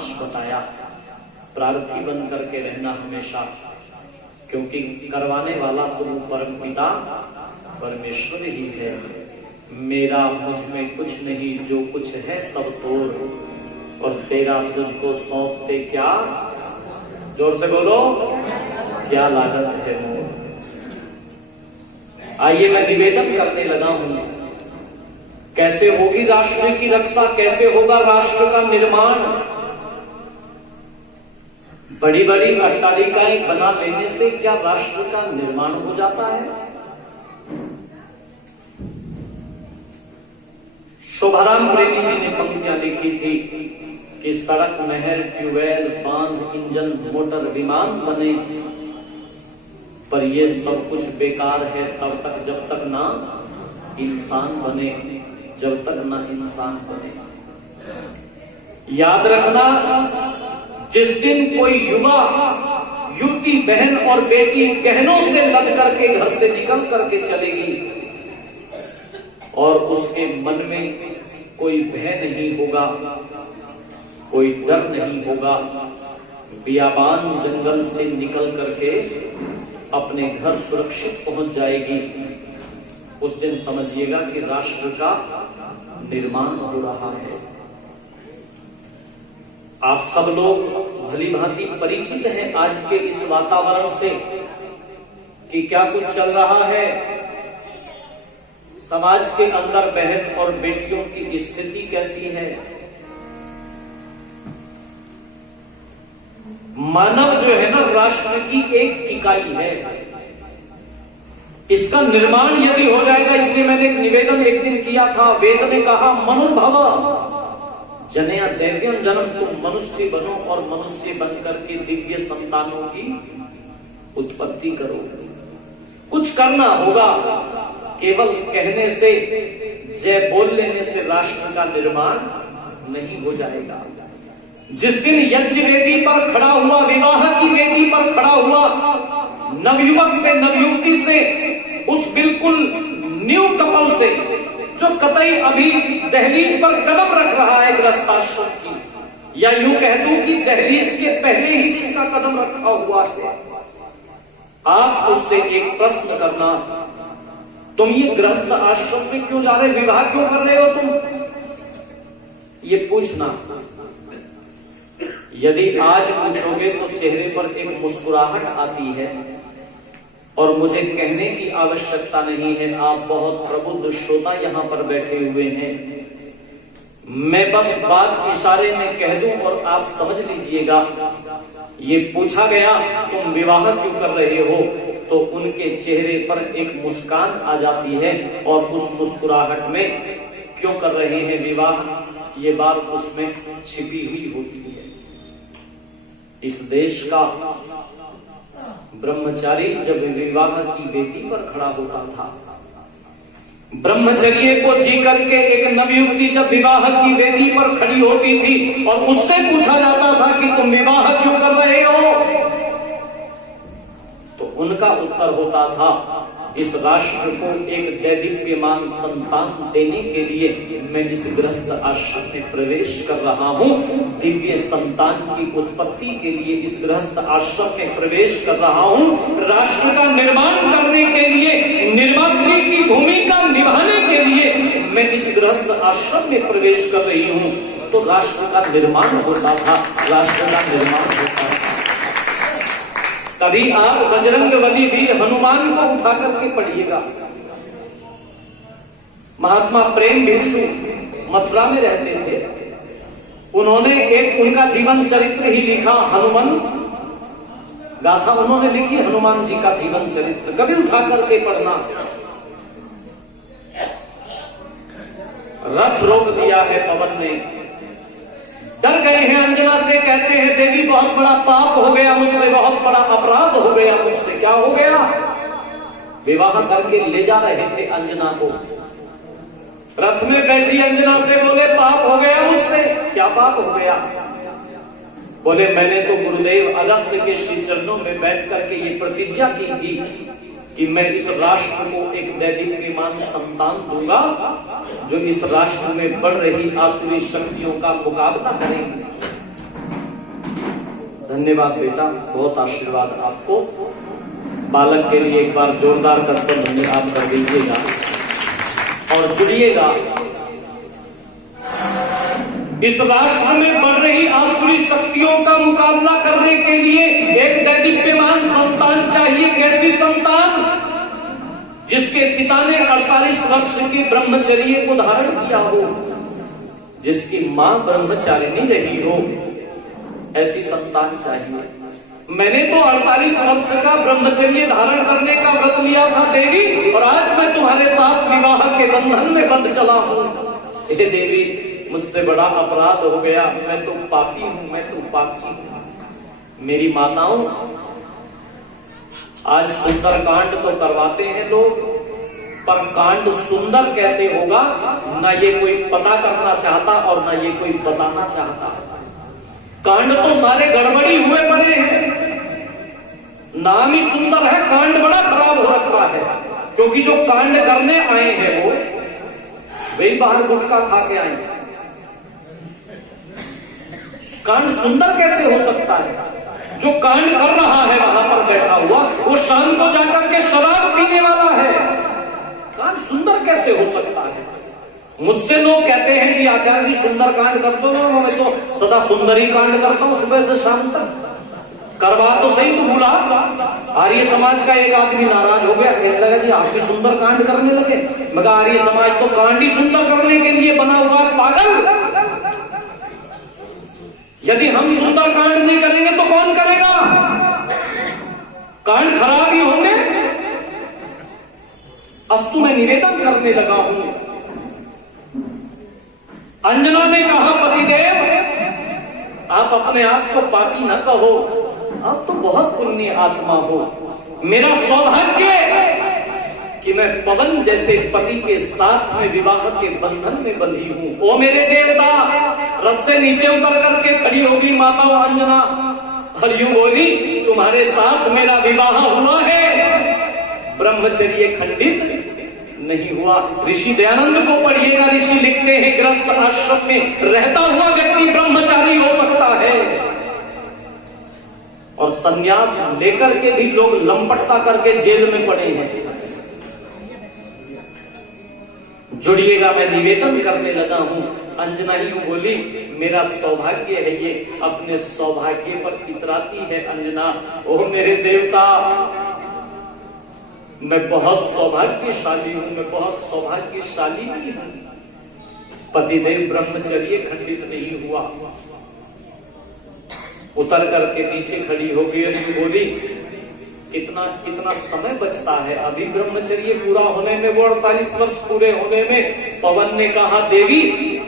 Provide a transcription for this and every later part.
विनाश बताया। प्रार्थी बन करके रहना हमेशा, क्योंकि करवाने वाला तो परम पिता परमेश्वर ही है। मेरा मुझ में कुछ नहीं, जो कुछ है सब तोड़, और तेरा तुझको सौंपते क्या, जोर से बोलो, क्या लागत है मोर। आइए मैं निवेदन करने लगा हूं, कैसे होगी राष्ट्र की रक्षा, कैसे होगा राष्ट्र का निर्माण। बड़ी बड़ी अट्टालिकाएं बना लेने से क्या राष्ट्र का निर्माण हो जाता है? शोभाराम प्रेमी जी ने पंक्तियां लिखी थी कि सड़क, नहर, ट्यूबवेल, बांध, इंजन, मोटर, विमान बने, पर ये सब कुछ बेकार है तब तक जब तक ना इंसान बने, जब तक ना इंसान बने। याद रखना, जिस दिन कोई युवा, युवती, बहन और बेटी गहनों से लद करके घर से निकल करके चलेगी और उसके मन में कोई भय नहीं होगा, कोई डर नहीं होगा, बियाबान जंगल से निकल करके अपने घर सुरक्षित पहुंच जाएगी, उस दिन समझिएगा कि राष्ट्र का निर्माण हो रहा है। आप सब लोग भली भांति परिचित हैं आज के इस वातावरण से कि क्या कुछ चल रहा है। समाज के अंदर बहन और बेटियों की स्थिति कैसी है। मानव जो है ना, राष्ट्र की एक इकाई है। इसका निर्माण यदि हो जाएगा, इसलिए मैंने एक निवेदन एक दिन किया था। वेद ने कहा मनुर्भव जनया दैव्यम जन्म, तुम मनुष्य बनो और मनुष्य बनकर के दिव्य संतानों की उत्पत्ति करो। कुछ करना होगा, केवल कहने से, जय बोल लेने से राष्ट्र का निर्माण नहीं हो जाएगा। जिस दिन यज्ञ वेदी पर खड़ा हुआ, विवाह की वेदी पर खड़ा हुआ, नवयुवक से, नवयुवती से, उस बिल्कुल न्यू कपल से जो कतई अभी दहलीज पर कदम रख रहा है गृहस्थाश्रम की, या यूं कह दूं कि दहलीज के पहले ही जिसका कदम रखा हुआ है, आप उससे एक प्रश्न करना, तुम ये गृहस्थ आश्रम में क्यों जा रहे, विवाह क्यों कर रहे हो तुम, ये पूछना। यदि आज पूछोगे तो चेहरे पर एक मुस्कुराहट आती है और मुझे कहने की आवश्यकता नहीं है, आप बहुत प्रबुद्ध श्रोता यहां पर बैठे हुए हैं। मैं बस बात इशारे में कह दूं और आप समझ लीजिएगा। ये पूछा गया तुम विवाह क्यों कर रहे हो, तो उनके चेहरे पर एक मुस्कान आ जाती है और उस मुस्कुराहट में क्यों कर रहे हैं विवाह, ये बात उसमें छिपी हुई होती है। इस देश का ब्रह्मचारी जब विवाह की वेदी पर खड़ा होता था, ब्रह्मचर्य को जी करके एक नवयुवती जब विवाह की वेदी पर खड़ी होती थी और उससे पूछा जाता था कि तुम विवाह क्यों कर रहे हो, तो उनका उत्तर होता था, इस राष्ट्र को एक दैदीप्यमान संतान देने के लिए मैं इस गृहस्थ आश्रम में प्रवेश कर रहा हूं। दिव्य संतान की उत्पत्ति के लिए इस गृहस्थ आश्रम में प्रवेश कर रहा हूं। राष्ट्र का निर्माण करने के लिए, निर्मात्री की भूमिका निभाने के लिए मैं इस गृहस्थ आश्रम में प्रवेश कर रही हूं। तो राष्ट्र का निर्माण होता था, राष्ट्र का निर्माण होता था। कभी आप बजरंगबली वीर हनुमान को उठा करके पढ़िएगा। महात्मा प्रेम भिक्षु मथुरा में रहते थे, उन्होंने एक उनका जीवन चरित्र ही लिखा, हनुमान गाथा उन्होंने लिखी, हनुमान जी का जीवन चरित्र कभी उठा करके पढ़ना। रथ रोक दिया है पवन ने, डर गए हैं अंजना से, कहते हैं देवी बहुत बड़ा पाप हो गया मुझसे, बहुत बड़ा अपराध हो गया मुझसे। क्या हो गया? विवाह करके ले जा रहे थे अंजना को, रथ में बैठी अंजना से बोले पाप हो गया मुझसे। क्या पाप हो गया? बोले मैंने तो गुरुदेव अगस्त के श्री चरणों में बैठ करके ये प्रतिज्ञा की थी कि मैं इस राष्ट्र को एक दैदीप्यमान संतान दूंगा जो इस राष्ट्र में बढ़ रही आसुरी शक्तियों का मुकाबला करेंगे। धन्यवाद बेटा, बहुत आशीर्वाद आपको। बालक के लिए एक बार जोरदार करकर धन्यवाद कर दीजिएगा और जुड़िएगा। इस राष्ट्र में बढ़ रही आसुरी शक्तियों का मुकाबला करने के लिए एक दैदीप्यमान संतान चाहिए। कैसी संतान? जिसके पिता ने 48 वर्ष के ब्रह्मचर्य को धारण किया हो, जिसकी मां ब्रह्मचारिणी रही हो, ऐसी संतान चाहिए। मैंने तो 48 वर्ष का ब्रह्मचर्य धारण करने का व्रत लिया था देवी, और आज मैं तुम्हारे साथ विवाह के बंधन में बंध चला हूं। हे देवी, मुझसे बड़ा अपराध हो गया, मैं तो पापी हूं, मैं तो पापी हूं। मेरी माताओं, आज सुंदर कांड तो करवाते हैं लोग, पर कांड सुंदर कैसे होगा ना ये कोई पता करना चाहता और ना ये कोई बताना चाहता। कांड तो सारे गड़बड़ी हुए पड़े हैं, नाम ही सुंदर है, कांड बड़ा खराब हो रखा है। क्योंकि जो कांड करने आए हैं वो वही बाहर गुटखा खा के आए। कांड सुंदर कैसे हो सकता है? जो कांड कर रहा है वहां पर बैठा हुआ, वो शाम को जाकर के शराब पीने वाला है। कांड सुंदर कैसे हो सकता है? मुझसे लोग कहते हैं कि आचार्य जी सुंदर कांड कर दो, मैं तो सदा सुंदर ही कांड करता हूं सुबह से शाम तक। करवा तो सही तो बुला। आर्य समाज का एक आदमी नाराज हो गया, कहने लगा जी आप भी सुंदर कांड करने लगे। मगर आर्य समाज तो कांड ही सुंदर करने के लिए बना हुआ, पागल। यदि हम सुंदर कांड नहीं करेंगे तो कौन करेगा? कांड खराब ही होंगे। अस्तु मैं निवेदन करने लगा हूं। अंजना ने कहा, पतिदेव आप अपने आप को पापी न कहो, आप तो बहुत पुण्य आत्मा हो। मेरा सौभाग्य कि मैं पवन जैसे पति के साथ में विवाह के बंधन में बंधी हूं। ओ मेरे देवता! रथ से नीचे उतर करके खड़ी होगी माता अंजना और यूं बोली, तुम्हारे साथ मेरा विवाह हुआ है, ब्रह्मचर्य खंडित नहीं हुआ। ऋषि दयानंद को पढ़िएगा, ऋषि लिखते हैं गृहस्थ आश्रम में रहता हुआ व्यक्ति ब्रह्मचारी हो सकता है, और संन्यास लेकर के भी लोग लंपटता करके जेल में पड़े हैं। जुड़िएगा, मैं निवेदन करने लगा हूं। अंजना ही बोली, मेरा सौभाग्य है ये, अपने सौभाग्य पर इतराती है अंजना। ओह मेरे देवता, मैं बहुत सौभाग्यशाली हूं, मैं बहुत सौभाग्यशाली भी हूं। पतिदेव ब्रह्मचर्य खंडित नहीं हुआ। उतर करके नीचे खड़ी हो गई और बोली, कितना समय बचता है अभी ब्रह्मचर्य पूरा होने में, वो 48 वर्ष पूरे होने में। पवन ने कहा, देवी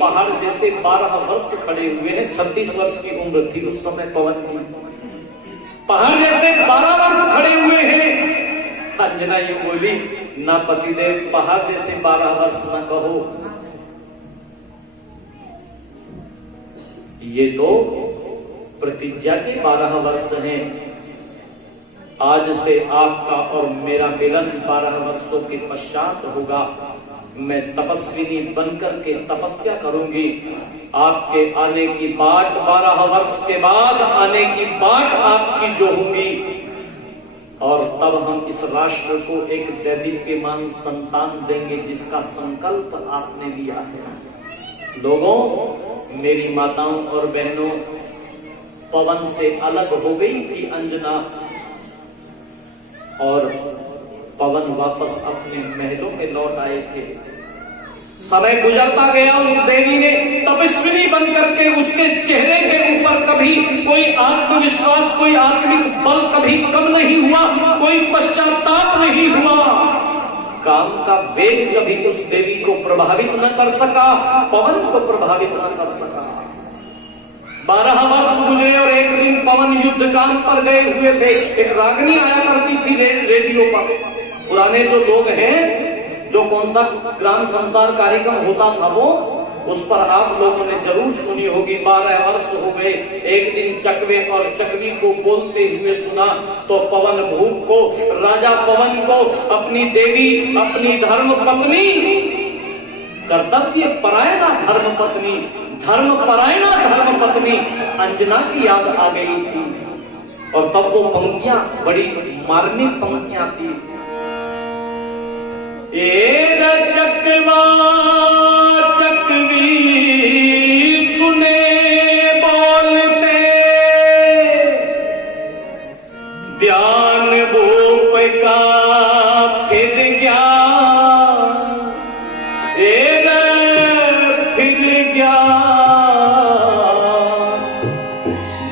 पहाड़ जैसे 12 वर्ष खड़े हुए हैं। 36 वर्ष की उम्र थी उस समय पवन की। पहाड़ जैसे 12 वर्ष खड़े हुए हैं। अंजना ये बोली, ना पतिदेव पहाड़ जैसे 12 वर्ष ना कहो, ये तो प्रतिज्ञा के 12 वर्ष हैं। आज से आपका और मेरा मिलन 12 वर्षों के पश्चात होगा। मैं तपस्विनी बनकर के तपस्या करूंगी। आपके आने की बाट 12 वर्ष के बाद आने की बाट आपकी जो होगी, और तब हम इस राष्ट्र को एक दैदीप्यमान संतान देंगे जिसका संकल्प आपने लिया है। लोगों, मेरी माताओं और बहनों, पवन से अलग हो गई थी अंजना, और पवन वापस अपने महलों में लौट आए थे। समय गुजरता गया, उस देवी ने तपस्विनी बनकर के उसके चेहरे के ऊपर कभी कोई आत्मविश्वास, कोई आत्मिक बल कभी कम नहीं हुआ, कोई पश्चाताप नहीं हुआ। काम का वेग कभी उस देवी को प्रभावित न कर सका, पवन को प्रभावित न कर सका। 12 वर्ष गुजरे और एक दिन पवन युद्ध काम पर गए हुए थे। एक रागनी आया करती थी रेडियो पर। पुराने जो लोग हैं, जो कौन सा ग्राम संसार कार्यक्रम होता था वो, उस पर आप लोगों ने जरूर सुनी होगी। 12 वर्ष हो गए। एक दिन चकवे और चकवी को बोलते हुए सुना तो पवन भूप को, राजा पवन को अपनी देवी, अपनी धर्म पत्नी, कर्तव्य परायणा धर्म पत्नी, धर्म परायणा धर्म पत्नी अंजना की याद आ गई थी। और तब वो पंक्तियां बड़ी मार्मिक पंक्तियां थी। चकवा चकवी सुने बोलते, ध्यान भूप का फिर गया, फिर गया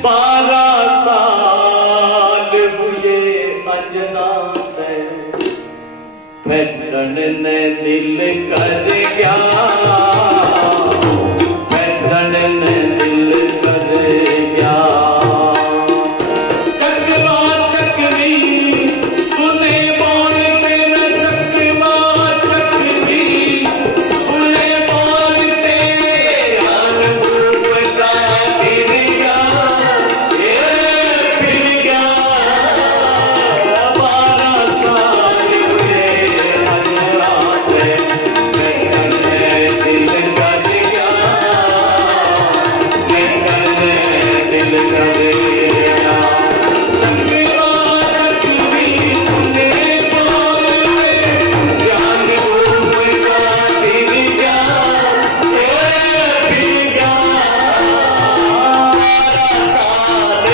12 साल हुए अजनाब, फैटन ने दिल कर गया, फैटन ने दिल कर गया। चकवा चकवी सुने बोलते न, चकवा चकवी सुने बोलते, ध्यान भूप का फिर गया, फिर गया 12 साल हुए अजनाब, फैटन ने दिल कर गया, फैटन ने दिल कर गया। चकवा चकवी सुने बोलते, ध्यान भूप का फिर गया, फिर गया 12 साल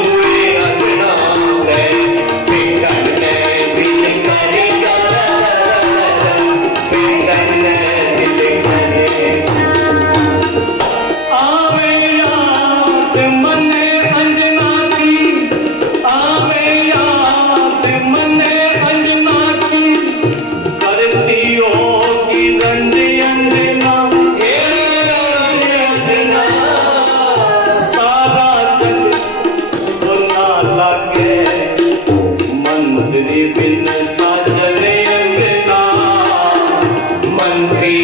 हुए अजनाब, फैटन ने दिल कर गया, फैटन ने दिल कर गया। आवे याद मने अंजना की, आवे याद मने अंजना की, करती होगी रंज अंजना, अंजना सारा जग सुना लगे, मंत्री बिन साजन अंजना, मंत्री